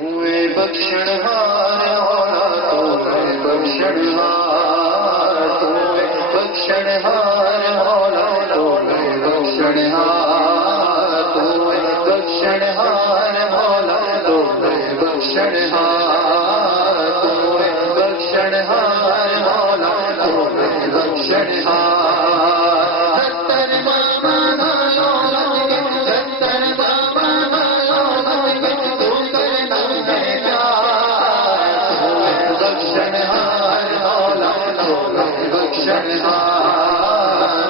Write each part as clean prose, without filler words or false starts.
ہوئے بخشنہار مولا تو ہے بخشنہار، تو ہے بخشنہار مولا تو ہے بخشنہار، تو ہے بخشنہار مولا تو ہے بخشنہار، تو ہے بخشنہار مولا تو ہے بخشنہار۔ ستر بابا ستر بابا تو کرنا ہے پیار، تو ہے بخشنہار مولا تو ہے بخشنہار،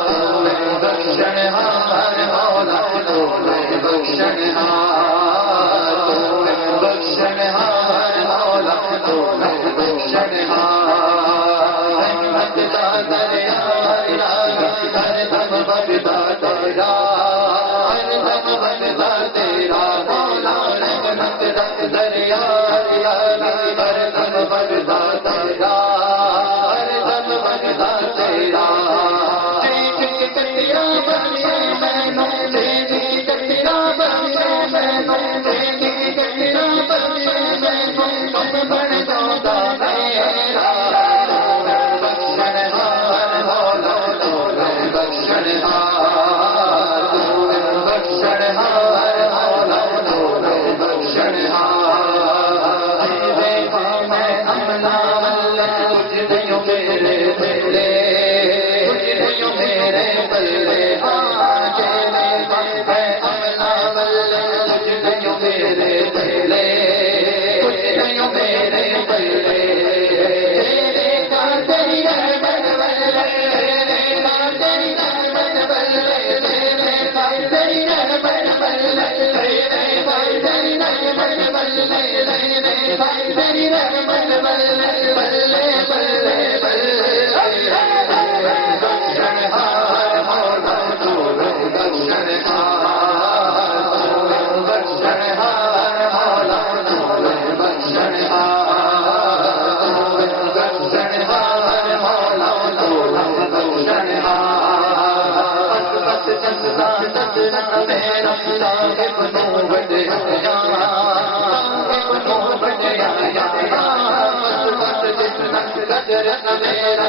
تو ہے بخشنہار مولا تو ہے بخشنہار، تو ہے بخشنہار مولا تو ہے بخشنہار۔ رحمت دا دریا ہر دم بگدا تیرا، ہر دم بگدا تیرا مولا، رحمت دا دریا ہر دم بگدا تیرا، ہر دم بگدا تیرا۔ کتیا بخشے میں کتیا بخشے میں کتیا بخشے میں تم بن جاتا میرا، بخشنہار مولا تو ہے بخشنہار، تو ہے بخشنہار مولا تو ہے بخشنہار۔ دیکھا میں امنا واللہ کچھ نہیں میرے بلے، کچھ نہیں میرے بلے، آجے دیکھا میں امنا واللہ کچھ نہیں میرے بلے، کچھ نہیں میرے بلے۔ تیرے کا تیری رحمت بلے، تیرے کا تیری رحمت بلے، تیرے کا تیری رحمت بلے، تیرے کا تیری رحمت بلے، تیرے کا تیری رحمت بلے، بلے بلے بلے۔ بخشنہار مولا تو ہے بخشنہار، تو ہے بخشنہار مولا تو ہے بخشنہار، تو ہے بخشنہار مولا تو ہے بخشنہار۔ بس جذبہ جذبہ میرا صاحب نور بجیا، صاحب نور بجیا، بس جتنا قدر میرا